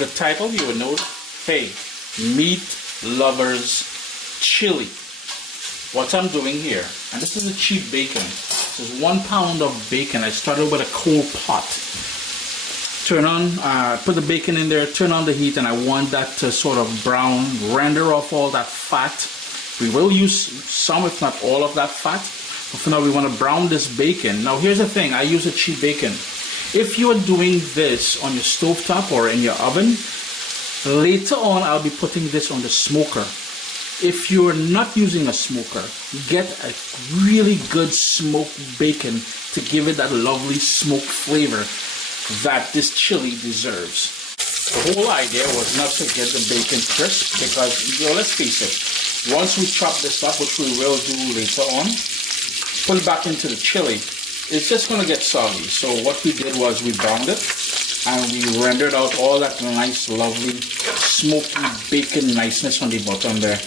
the title, you would know, hey, meat lovers chili. What I'm doing here, and this is a cheap bacon. This is 1 pound of bacon. I started with a coal pot. Turn on, put the bacon in there, turn on the heat, and I want that to sort of brown, render off all that fat. We will use some, if not all of that fat. But for now, we want to brown this bacon. Now, here's the thing. I use a cheap bacon. If you are doing this on your stovetop or in your oven, later on, I'll be putting this on the smoker. If you're not using a smoker, get a really good smoked bacon to give it that lovely smoked flavor that this chili deserves. The whole idea was not to get the bacon crisp because, let's face it, once we chop this up, which we will do later on, put it back into the chili, it's just going to get soggy. So what we did was we browned it and we rendered out all that nice, lovely, smoky bacon niceness on the bottom there.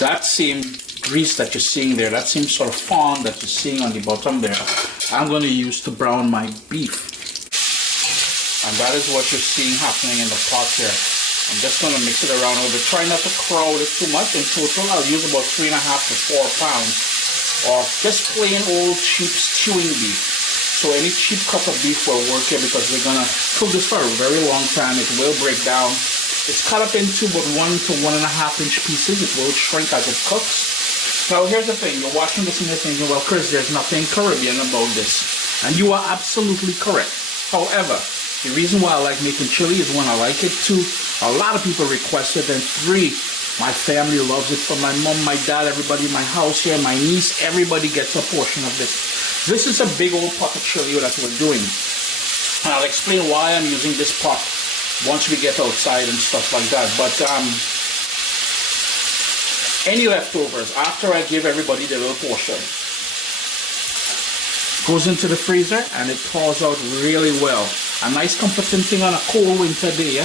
That same grease that you're seeing there, that same sort of fond that you're seeing on the bottom there, I'm going to use to brown my beef. And that is what you're seeing happening in the pot here. I'm just going to mix it around a little bit. Try not to crowd it too much. In total, I'll use about 3.5 to 4 pounds of just plain old cheap stewing beef. So any cheap cut of beef will work here because we're going to cook this for a very long time. It will break down. It's cut up into about 1 to 1.5 inch pieces. It will shrink as it cooks. Now here's the thing. You're watching this and you're thinking, well, Chris, there's nothing Caribbean about this. And you are absolutely correct. However, the reason why I like making chili is 1, I like it. 2, a lot of people request it. And 3, my family loves it. From my mom, my dad, everybody in my house here, my niece, everybody gets a portion of this. This is a big old pot of chili that we're doing. And I'll explain why I'm using this pot once we get outside and stuff like that. But any leftovers, after I give everybody their little portion, goes into the freezer and it thaws out really well. A nice comforting thing on a cold winter day.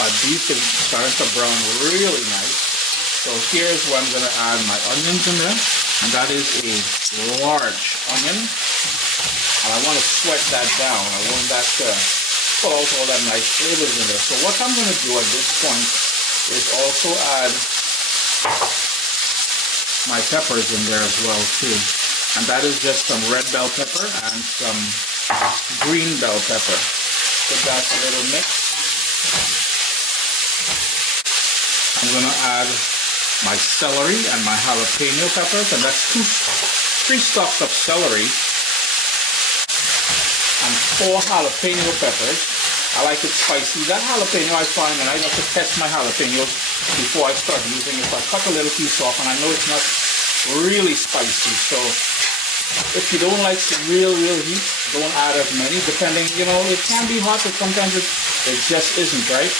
My beef is starting to brown really nice. So here's where I'm going to add my onions in there. And that is a large onion. And I want to sweat that down. I want that to pull out all that nice flavors in there. So what I'm going to do at this point is also add my peppers in there as well too. And that is just some red bell pepper and some green bell pepper. Give that a little mix. I'm going to add my celery and my jalapeno peppers, and that's 3 stalks of celery and 4 jalapeno peppers. I like it spicy. That jalapeno I find, and I like to test my jalapenos before I start using it. So I cut a little piece off, and I know it's not really spicy. So if you don't like real heat, don't add as many. Depending, it can be hot, but sometimes it just isn't, right?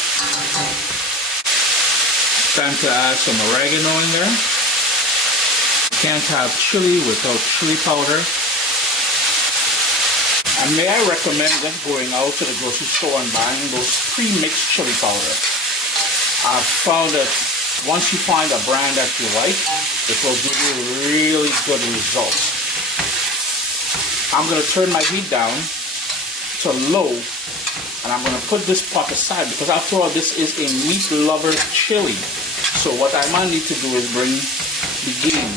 Time to add some oregano in there. You can't have chili without chili powder. And may I recommend just going out to the grocery store and buying those pre-mixed chili powder. I've found that once you find a brand that you like, it will give you really good results. I'm going to turn my heat down to low, and I'm going to put this pot aside because after all, this is a meat lover's chili. So what I might need to do is begin.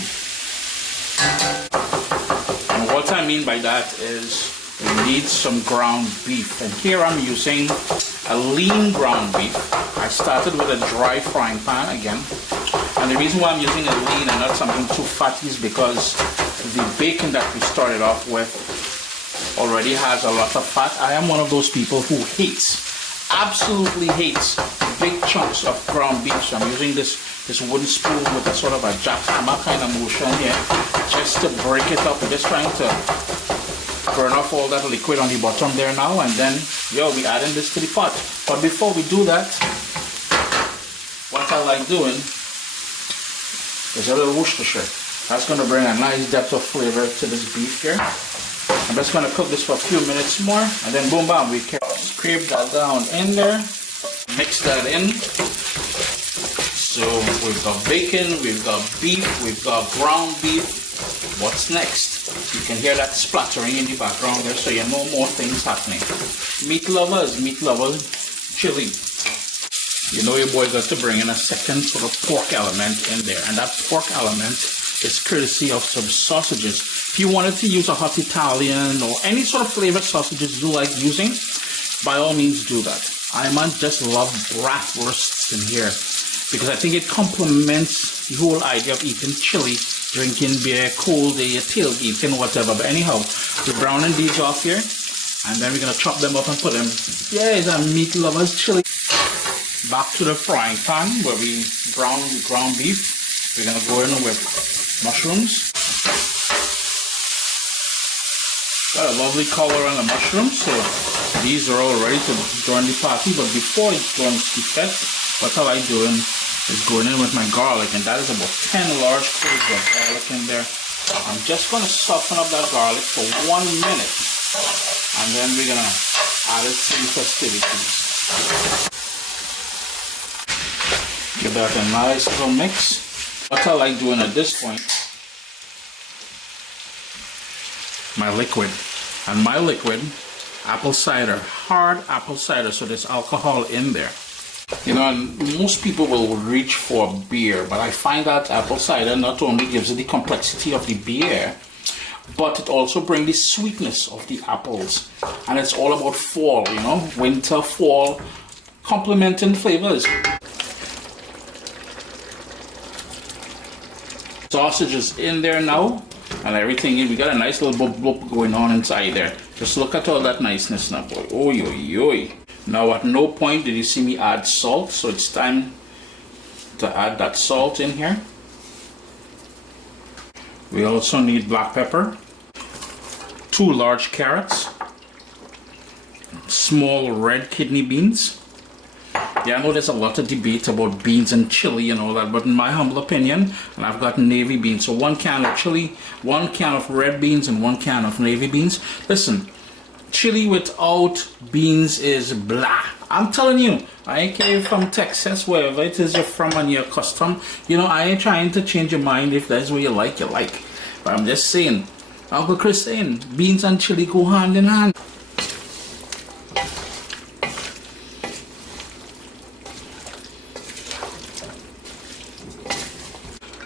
And what I mean by that is we need some ground beef. And here I'm using a lean ground beef. I started with a dry frying pan again. And the reason why I'm using a lean and not something too fatty is because the bacon that we started off with already has a lot of fat. I am one of those people who absolutely hates big chunks of ground beef. So I'm using this wooden spoon with a sort of a jackhammer kind of motion here just to break it up. I'm just trying to burn off all that liquid on the bottom there now, and then we're adding this to the pot. But before we do that, what I like doing is a little Worcestershire. That's going to bring a nice depth of flavor to this beef here. I'm just going to cook this for a few minutes more, and then boom bam, we can scrape that down in there, mix that in. So we've got bacon, we've got beef, we've got ground beef. What's next? You can hear that splattering in the background there, so you know more things happening. Meat lovers, chili. You know your boy got to bring in a second sort of pork element in there, and that pork element is courtesy of some sausages. If you wanted to use a hot Italian or any sort of flavored sausages you like using, by all means do that. I man just love bratwursts in here because I think it complements the whole idea of eating chili, drinking beer, cold day, tailgating, whatever. But anyhow, we're browning these off here, and then we're gonna chop them up and put them. Yeah, it's a meat lovers chili. Back to the frying pan where we brown the ground beef. We're gonna go in with mushrooms. Got a lovely color on the mushrooms, so these are all ready to join the party. But before it joins the fest, what I like doing is going in with my garlic, and that is about 10 large cloves of garlic in there. I'm just gonna soften up that garlic for 1 minute, and then we're gonna add it to the festivities. Give that a nice little mix. What I like doing at this point, my liquid. And my liquid, apple cider, hard apple cider, so there's alcohol in there. You know, and most people will reach for beer, but I find that apple cider not only gives it the complexity of the beer, but it also brings the sweetness of the apples. And it's all about fall, you know, winter, fall, complementing flavors. Sausages in there now, and everything. We got a nice little blub blub going on inside there. Just look at all that niceness now, boy. Oy, oy, oy. Now at no point did you see me add salt, so it's time to add that salt in here. We also need black pepper, 2 large carrots, small red kidney beans. Yeah, I know there's a lot of debate about beans and chili and all that, but in my humble opinion, and I've got navy beans, so 1 can of chili, 1 can of red beans, and 1 can of navy beans. Listen, chili without beans is blah. I'm telling you, I ain't care if from Texas, wherever it is you're from and you're accustomed. You know, I ain't trying to change your mind. If that's what you like, you like. But I'm just saying, Uncle Chris saying, beans and chili go hand in hand.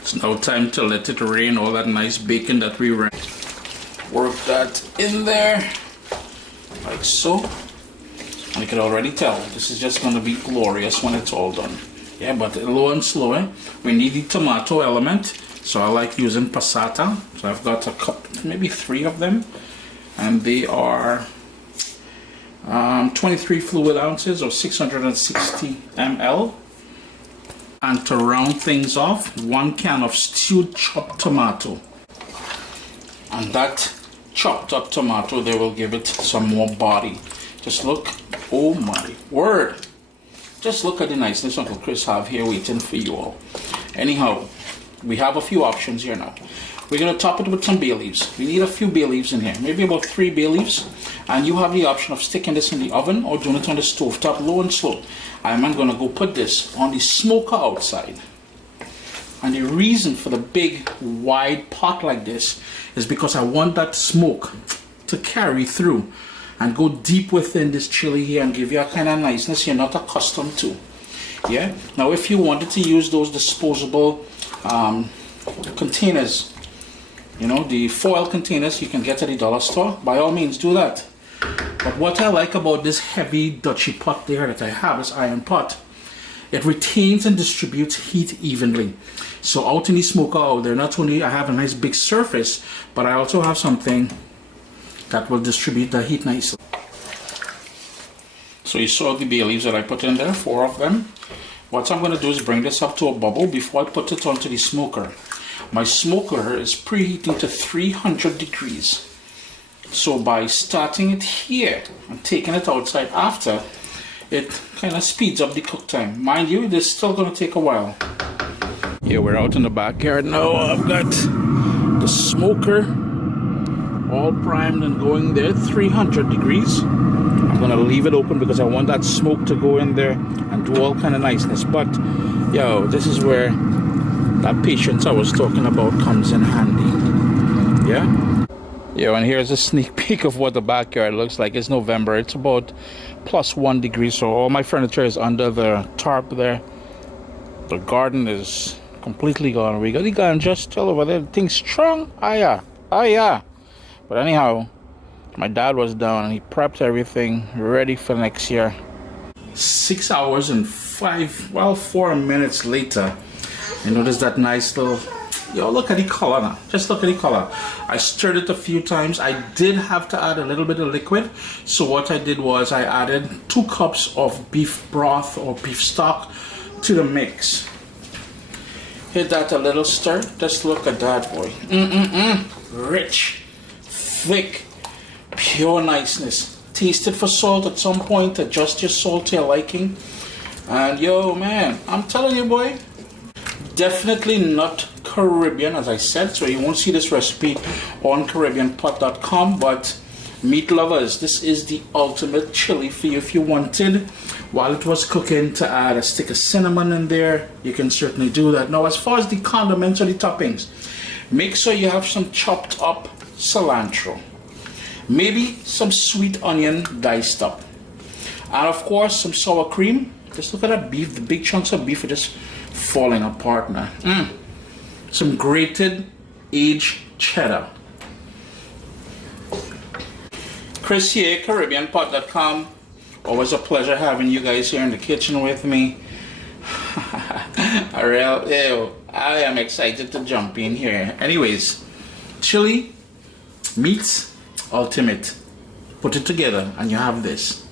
It's now time to let it rain, all that nice bacon that we ran. Work that in there, like so. And you can already tell, this is just going to be glorious when it's all done. Yeah, but low and slow, eh? We need the tomato element, so I like using passata. So I've got a cup, maybe 3 of them. And they are 23 fluid ounces or 660 ml. And to round things off, 1 can of stewed chopped tomato. And that chopped up tomato, they will give it some more body. Just look, oh my word. Just look at the niceness Uncle Chris have here waiting for you all. Anyhow, we have a few options here now. We're going to top it with some bay leaves. We need a few bay leaves in here, maybe about 3 bay leaves. And you have the option of sticking this in the oven or doing it on the stove top, low and slow. I'm going to go put this on the smoker outside. And the reason for the big wide pot like this is because I want that smoke to carry through and go deep within this chili here and give you a kind of niceness you're not accustomed to. Yeah. Now if you wanted to use those disposable containers, you know, the foil containers you can get at the dollar store, by all means do that. But what I like about this heavy Dutchy pot there that I have, this iron pot, it retains and distributes heat evenly. So out in the smoker out there, not only I have a nice big surface, but I also have something that will distribute the heat nicely. So you saw the bay leaves that I put in there, 4 of them. What I'm going to do is bring this up to a bubble before I put it onto the smoker. My smoker is preheating to 300 degrees. So by starting it here and taking it outside after, it kind of speeds up the cook time. Mind you, it is still going to take a while. Here we're out in the backyard now. I've got the smoker all primed and going there, 300 degrees. I'm going to leave it open because I want that smoke to go in there and do all kind of niceness. But, yo, this is where that patience I was talking about comes in handy. Yeah? Yeah, and here's a sneak peek of what the backyard looks like. It's November. It's about +1 degree, so all my furniture is under the tarp there. The garden is completely gone. We got the gun just still over there. The thing's strong. Ah yeah. Ah yeah. But anyhow, my dad was down and he prepped everything ready for next year. 6 hours and 4 minutes later, you notice that nice little, yo, look at the color now. Just look at the color. I stirred it a few times. I did have to add a little bit of liquid. So what I did was I added 2 cups of beef broth or beef stock to the mix. Hit that a little stir. Just look at that, boy. Rich, thick, pure niceness. Taste it for salt at some point. Adjust your salt to your liking. And yo, man, I'm telling you, boy, definitely not Caribbean, as I said. So you won't see this recipe on CaribbeanPot.com. But meat lovers, this is the ultimate chili for you. If you wanted, while it was cooking, to add a stick of cinnamon in there, you can certainly do that. Now, as far as the condiments or the toppings, make sure you have some chopped up cilantro. Maybe some sweet onion diced up. And of course, some sour cream. Just look at that beef. The big chunks of beef are just falling apart now. Some grated aged cheddar. Chris here, CaribbeanPot.com. Always a pleasure having you guys here in the kitchen with me. I am excited to jump in here. Anyways, chili, meats, ultimate. Put it together and you have this.